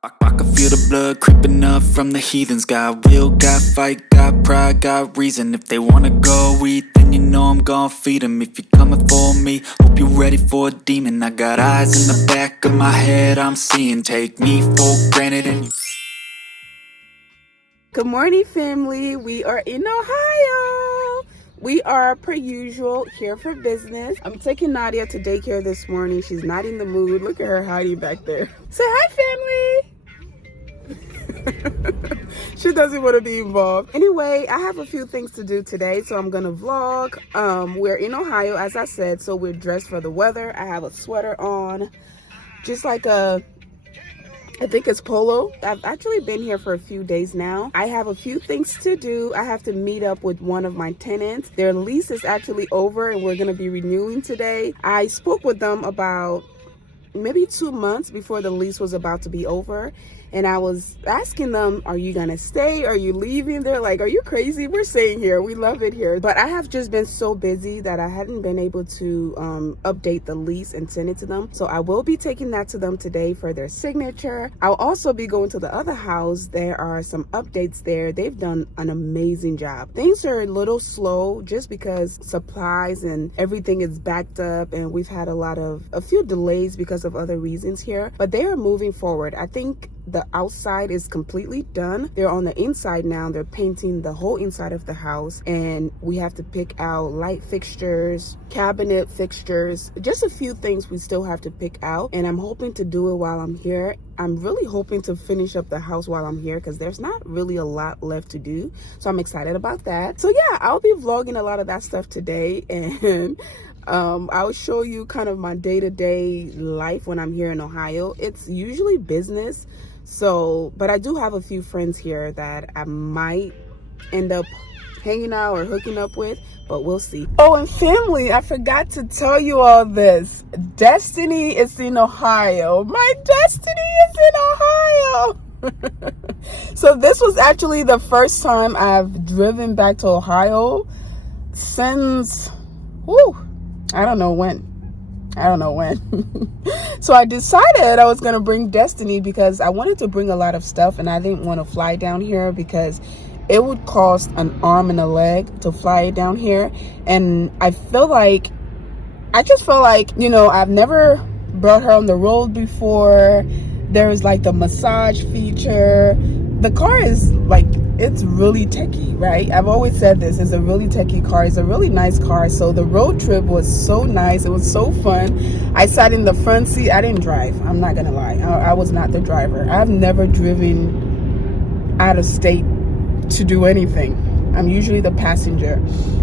I can feel the blood creeping up from the heathens. Got will, got fight, got pride, got reason. If they wanna go eat, then you know I'm gon' feed them. If you're coming for me, hope you're ready for a demon. I got eyes in the back of my head, I'm seeing. Take me for granted and Good morning, family. We are in Ohio. We are, per usual, here for business. I'm taking Nadia to daycare this morning. She's not in the mood. Look at her hiding back there. Say hi, family. She doesn't want to be involved. Anyway, I have a few things to do today, so I'm going to vlog. We're in Ohio, as I said, so we're dressed for the weather. I have a sweater on, just like I think it's polo. I've actually been here for a few days now. I have a few things to do. I have to meet up with one of my tenants. Their lease is actually over and we're going to be renewing today. I spoke with them about maybe 2 months before the lease was about to be over, and I was asking them, are you gonna stay, are you leaving? They're like, are you crazy? We're staying here, we love it here. But I have just been so busy that I hadn't been able to update the lease and send it to them, so I will be taking that to them today for their signature. I'll also be going to the other house. There are some updates there. They've done an amazing job. Things are a little slow just because supplies and everything is backed up, and we've had a few delays because of other reasons here, but they are moving forward. I think the outside is completely done. They're on the inside now. They're painting the whole inside of the house, and we have to pick out light fixtures, cabinet fixtures, just a few things we still have to pick out, and I'm hoping to do it while I'm here. I'm really hoping to finish up the house while I'm here because there's not really a lot left to do, so I'm excited about that. So yeah, I'll be vlogging a lot of that stuff today, and I'll show you kind of my day-to-day life when I'm here in Ohio. It's usually business, but I do have a few friends here that I might end up hanging out or hooking up with, but we'll see. Oh, and family, I forgot to tell you all this. Destiny is in Ohio. My destiny is in Ohio. So this was actually the first time I've driven back to Ohio since, I don't know when. So I decided I was going to bring Destiny because I wanted to bring a lot of stuff, and I didn't want to fly down here because it would cost an arm and a leg to fly down here. And I just feel like, I've never brought her on the road before. There is like the massage feature. The car is like, it's really techie, right? I've always said this, it's a really techie car. It's a really nice car. So the road trip was so nice. It was so fun. I sat in the front seat. I didn't drive. I'm not gonna lie. I was not the driver. I've never driven out of state to do anything. I'm usually the passenger,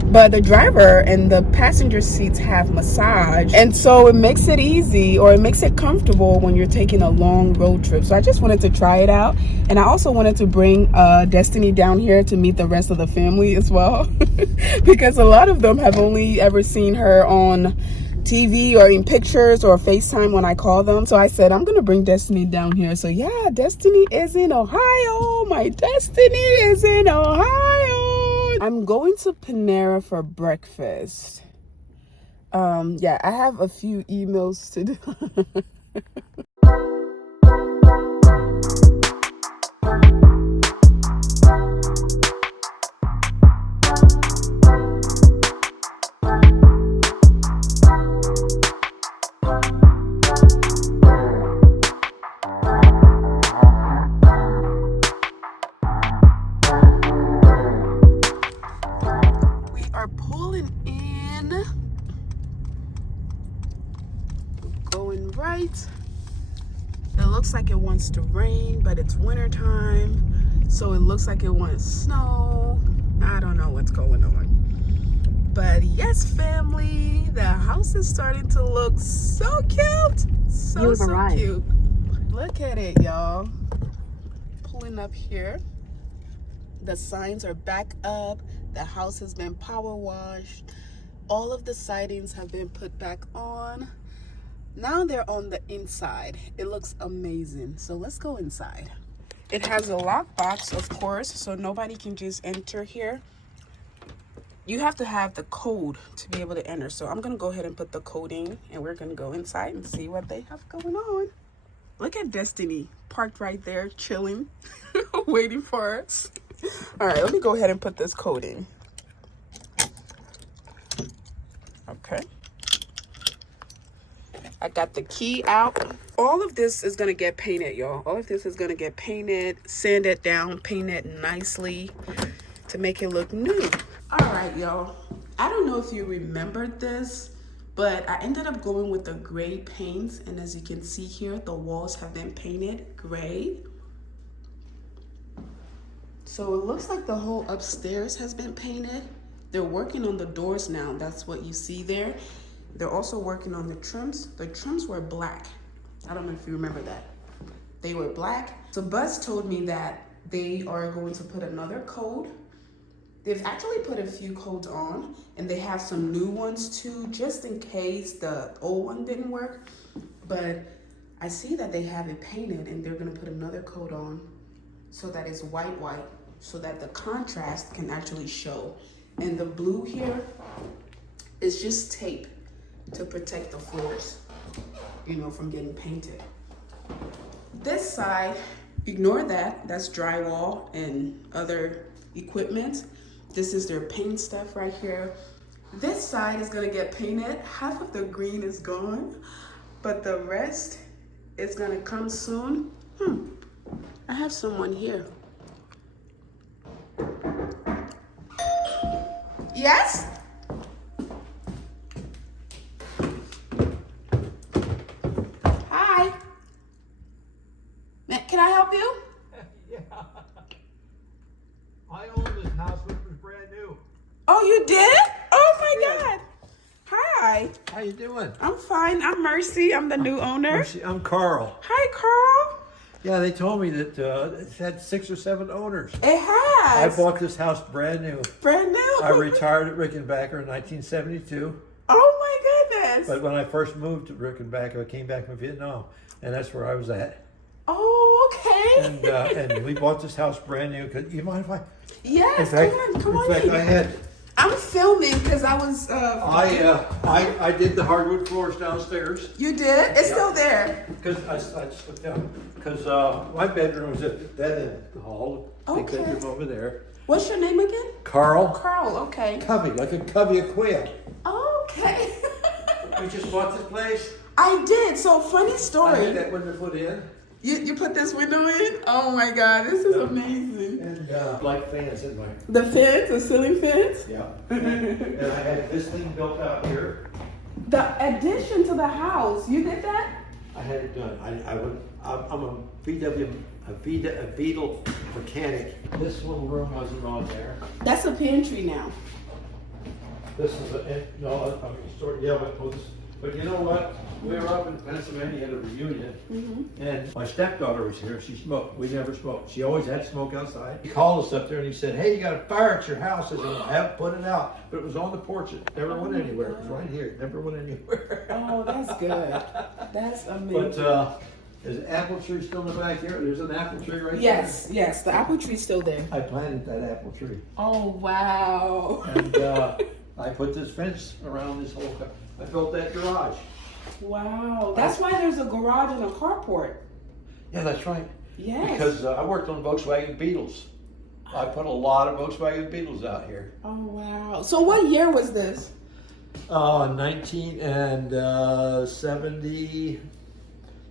but the driver and the passenger seats have massage, and so it makes it easy, or it makes it comfortable when you're taking a long road trip. So I just wanted to try it out, and I also wanted to bring Destiny down here to meet the rest of the family as well because a lot of them have only ever seen her on TV or in pictures or FaceTime when I call them. So I said, I'm gonna bring Destiny down here. So yeah, Destiny is in Ohio. My Destiny is in Ohio. I'm going to Panera for breakfast. Yeah, I have a few emails to do. Pulling in, going right. It looks like it wants to rain, but it's winter time, so it looks like it wants snow. I don't know what's going on, but yes, family, the house is starting to look so cute. So cute. Look at it, y'all. Pulling up here, the signs are back up. The house has been power washed. All of the sidings have been put back on. Now they're on the inside. It looks amazing. So let's go inside. It has a lockbox, of course, so nobody can just enter here. You have to have the code to be able to enter. So I'm gonna go ahead and put the code in, and we're gonna go inside and see what they have going on. Look at Destiny parked right there, chilling, waiting for us. All right, let me go ahead and put this coating. Okay. I got the key out. All of this is gonna get painted, y'all. All of this is gonna get painted, sanded down, painted nicely to make it look new. All right, y'all. I don't know if you remembered this, but I ended up going with the gray paints, and as you can see here, the walls have been painted gray. So it looks like the whole upstairs has been painted. They're working on the doors now. That's what you see there. They're also working on the trims. The trims were black. I don't know if you remember that. They were black. So Buzz told me that they are going to put another coat. They've actually put a few coats on, and they have some new ones too, just in case the old one didn't work. But I see that they have it painted, and they're gonna put another coat on so that it's white, so that the contrast can actually show. And the blue here is just tape to protect the floors, you know, from getting painted. This side, ignore that. That's drywall and other equipment. This is their paint stuff right here. This side is gonna get painted. Half of the green is gone, but the rest is gonna come soon. I have someone here. Yes? Hi. Can I help you? Yeah. I own this house, which was brand new. Oh, you did? Oh my Yeah. God. Hi. How you doing? I'm fine. I'm Mercy. I'm the new owner. Mercy, I'm Carl. Hi, Carl. Yeah, they told me that it's had 6 or 7 owners. It I has. bought this house brand new. Brand new. I retired at Rickenbacker in 1972. Oh my goodness. But when I first moved to Rickenbacker, I came back from Vietnam, and that's where I was at. Oh, okay. And we bought this house brand new. You mind if I? Yes, In fact, come on in fact, in. I had. I'm filming because I was. I did the hardwood floors downstairs. You did? It's still there. Because I slipped down. Because my bedroom was at that end of the hall. Big Okay. bedroom over there. What's your name again? Carl Carl. Okay. Covey, like a covey of quail. Okay. We just bought this place. I did. So funny I story. had that window put in. You put this window in? Oh my God, this is amazing. And like fans in my. The fence, the ceiling fence? Yeah. And I had this thing built out here. The addition to the house, you did that? I had it done. I'm a Beetle mechanic. This little room wasn't on there. That's a pantry now. This is but you know what? We were up in Pennsylvania at a reunion, and my stepdaughter was here. She smoked. We never smoked. She always had smoke outside. He called us up there and he said, "Hey, you got a fire at your house." I said, "I haven't put it out, but it was on the porch. It never went anywhere. It was right here. It never went anywhere." Oh, that's good. That's amazing. But is the apple tree still in the back here? There's an apple tree right yes, the apple tree's still there. there. I planted that apple tree, Oh, wow. and I put this fence around this whole. I built that garage. Wow. That's why there's a garage and a carport. Yeah, that's right. Yes. Because I worked on Volkswagen Beetles. I put a lot of Volkswagen Beetles out here. Oh, wow. So what year was this? 1970.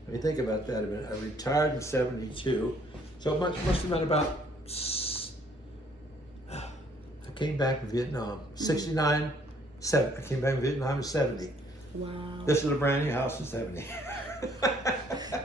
Let me think about that a minute. I retired in 72. So it must have been about. I came back from Vietnam. 69. I came back from Vietnam in 70. Wow. This is a brand new house in 70.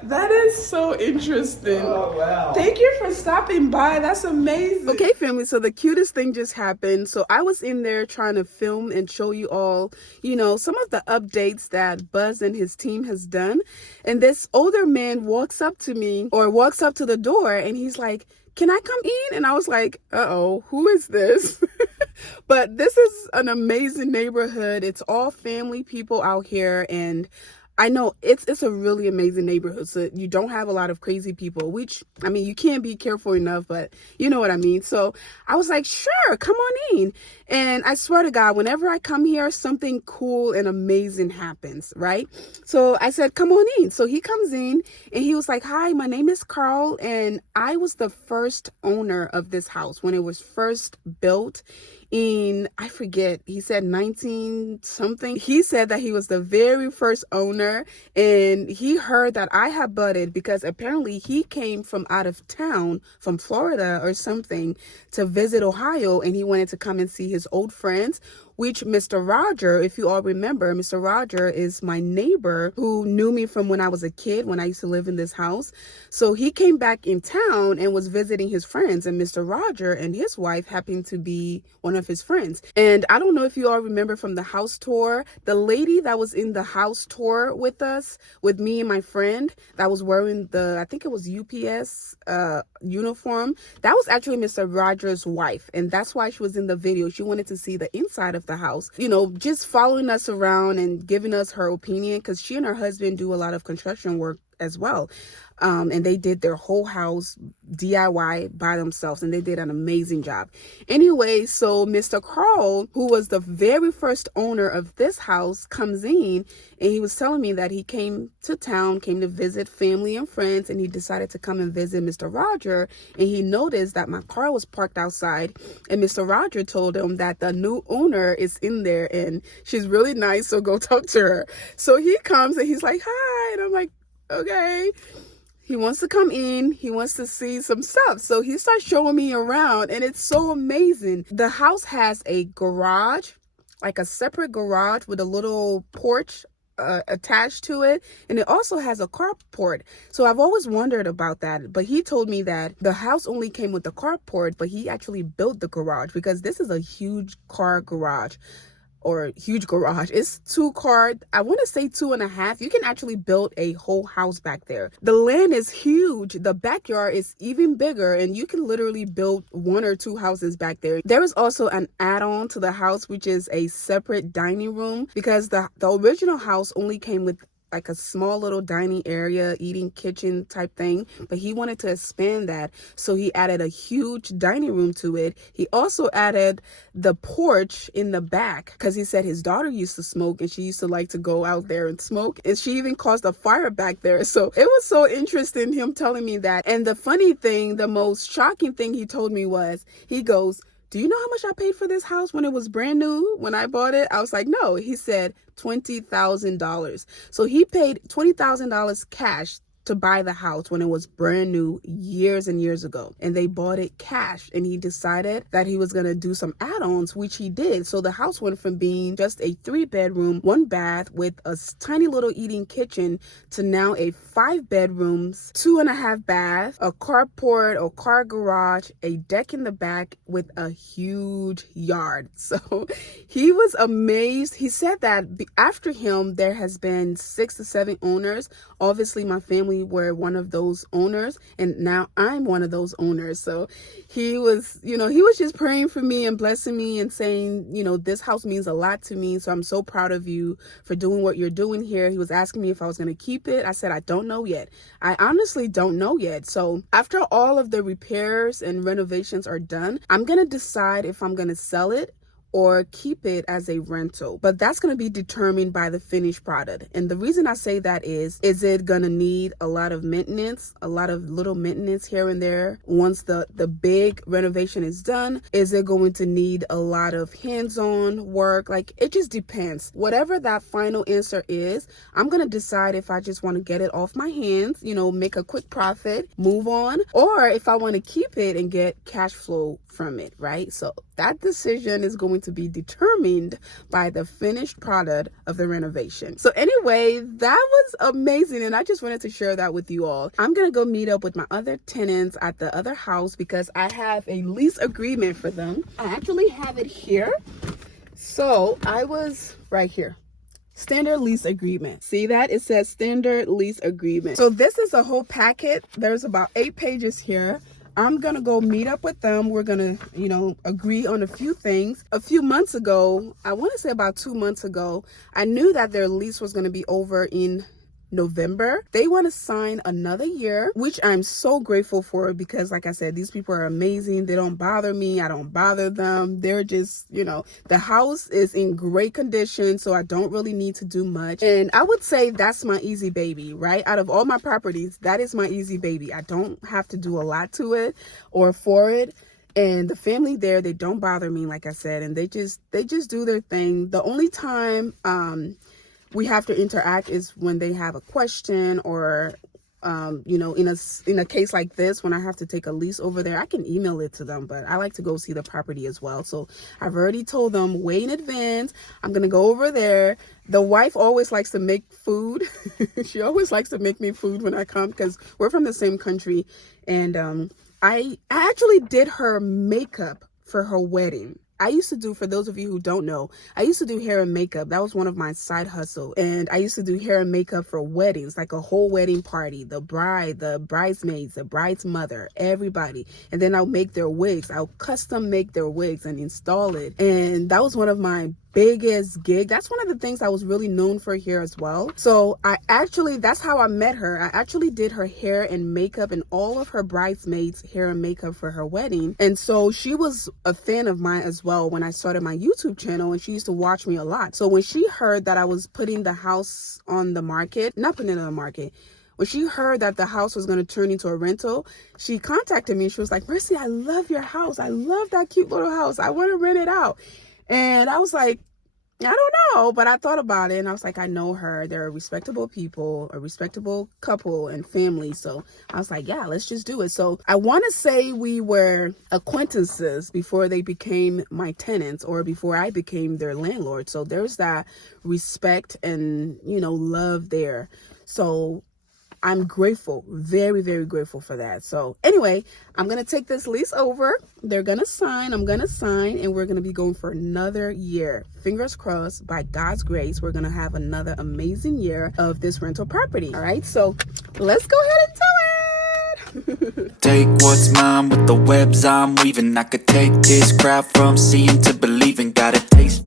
That is so interesting. Oh, wow. Thank you for stopping by. That's amazing. Okay, family, so the cutest thing just happened. So I was in there trying to film and show you all, you know, some of the updates that Buzz and his team has done. And this older man walks up to me or walks up to the door and he's like, "Can I come in?" And I was like, uh-oh, who is this? But this is an amazing neighborhood. It's all family people out here, and I know it's a really amazing neighborhood. So you don't have a lot of crazy people, which, I mean, you can't be careful enough, but you know what I mean. So I was like, sure, come on in. And I swear to God, whenever I come here, something cool and amazing happens, right? So I said, come on in. So he comes in and he was like, hi, my name is Carl. And I was the first owner of this house when it was first built in, I forget, he said 19 something. He said that he was the very first owner, and he heard that I had budded because apparently he came from out of town, from Florida or something, to visit Ohio, and he wanted to come and see his old friends, which Mr. Roger, if you all remember, Mr. Roger is my neighbor who knew me from when I was a kid, when I used to live in this house. So he came back in town and was visiting his friends, and Mr. Roger and his wife happened to be one of his friends. And I don't know if you all remember from the house tour, the lady that was in the house tour with us, with me and my friend, that was wearing the, I think it was UPS uniform, that was actually Mr. Roger's wife. And that's why she was in the video. She wanted to see the inside of the house, you know, just following us around and giving us her opinion, because she and her husband do a lot of construction work as well. And they did their whole house DIY by themselves, and they did an amazing job. Anyway, so Mr. Carl, who was the very first owner of this house, comes in, and he was telling me that he came to town, came to visit family and friends, and he decided to come and visit Mr. Roger, and he noticed that my car was parked outside, and Mr. Roger told him that the new owner is in there and she's really nice, so go talk to her. So he comes and he's like, hi, and I'm like, okay. He wants to come in. He wants to see some stuff. So he starts showing me around, and it's so amazing. The house has a garage, like a separate garage with a little porch attached to it. And it also has a carport. So I've always wondered about that. But he told me that the house only came with the carport, but he actually built the garage, because this is a huge car garage. Or huge garage. It's 2 car, I want to say 2.5. You can actually build a whole house back there. The land is huge. The backyard is even bigger, and you can literally build 1 or 2 houses back there. There is also an add-on to the house, which is a separate dining room, because the original house only came with like a small little dining area, eating kitchen type thing, but he wanted to expand that, so he added a huge dining room to it. He also added the porch in the back, because he said his daughter used to smoke, and she used to like to go out there and smoke, and she even caused a fire back there. So it was so interesting, him telling me that. And the funny thing, the most shocking thing he told me was, he goes, do you know how much I paid for this house when it was brand new, when I bought it? I was like, no. He said $20,000. So he paid $20,000 cash to buy the house when it was brand new years and years ago, and they bought it cash, and he decided that he was going to do some add-ons, which he did. So the house went from being just a 3-bedroom, 1 bath with a tiny little eating kitchen to now a 5 bedrooms, 2.5 bath, a carport or car garage, a deck in the back with a huge yard. So he was amazed. He said that after him there has been 6 to 7 owners. Obviously my family were one of those owners, and now I'm one of those owners. So he was, he was just praying for me and blessing me and saying, this house means a lot to me. So I'm so proud of you for doing what you're doing here. He was asking me if I was going to keep it. I said, I don't know yet. I honestly don't know yet. So after all of the repairs and renovations are done, I'm going to decide if I'm going to sell it or keep it as a rental. But that's going to be determined by the finished product. And the reason I say that is it going to need a lot of maintenance, a lot of little maintenance here and there once the big renovation is done? Is it going to need a lot of hands-on work? Like, it just depends. Whatever that final answer is, I'm going to decide if I just want to get it off my hands, make a quick profit, move on, or if I want to keep it and get cash flow from it, right? So that decision is going to be determined by the finished product of the renovation. So anyway, that was amazing, and I just wanted to share that with you all. I'm gonna go meet up with my other tenants at the other house because I have a lease agreement for them. I actually have it here. So I was right here. Standard lease agreement. See that? It says standard lease agreement. So this is a whole packet. There's about 8 pages here. I'm gonna go meet up with them. We're gonna, agree on a few things. A few months ago, I want to say about 2 months ago, I knew that their lease was gonna be over in November. They want to sign another year, which I'm so grateful for, because like I said, these people are amazing. They don't bother me. I don't bother them. They're just, the house is in great condition, so I don't really need to do much. And I would say that's my easy baby, right? Out of all my properties, that is my easy baby. I don't have to do a lot to it or for it. And the family there, they don't bother me, like I said, and they just do their thing. The only time we have to interact is when they have a question, or in a case like this, when I have to take a lease over there, I can email it to them, but I like to go see the property as well. So I've already told them way in advance, I'm gonna go over there. The wife always likes to make food. She always likes to make me food when I come, because we're from the same country. And I actually did her makeup for her wedding. I used to do, for those of you who don't know, I used to do hair and makeup. That was one of my side hustle. And I used to do hair and makeup for weddings, like a whole wedding party, the bride, the bridesmaids, the bride's mother, everybody. And then I'll make their wigs. I'll custom make their wigs and install it. And that was one of my biggest gig. That's one of the things I was really known for here as well. So that's how I met her. I actually did her hair and makeup and all of her bridesmaids' hair and makeup for her wedding. And so she was a fan of mine as well when I started my YouTube channel, and she used to watch me a lot. So when she heard that I was putting the house on the market, not putting it on the market, when she heard that the house was going to turn into a rental, she contacted me. She was like, Mercy, I love your house. I love that cute little house. I want to rent it out. And I was like, I don't know, but I thought about it, and I was like, I know her. They're respectable people, a respectable couple and family. So I was like, yeah, let's just do it. So I want to say we were acquaintances before they became my tenants, or before I became their landlord. So there's that respect and, love there. So I'm grateful, very, very grateful for that. So anyway, I'm going to take this lease over. They're going to sign, I'm going to sign, and we're going to be going for another year. Fingers crossed, by God's grace, we're going to have another amazing year of this rental property. All right, so let's go ahead and do it. Take what's mine with the webs I'm weaving. I could take this crowd from seeing to believing. Gotta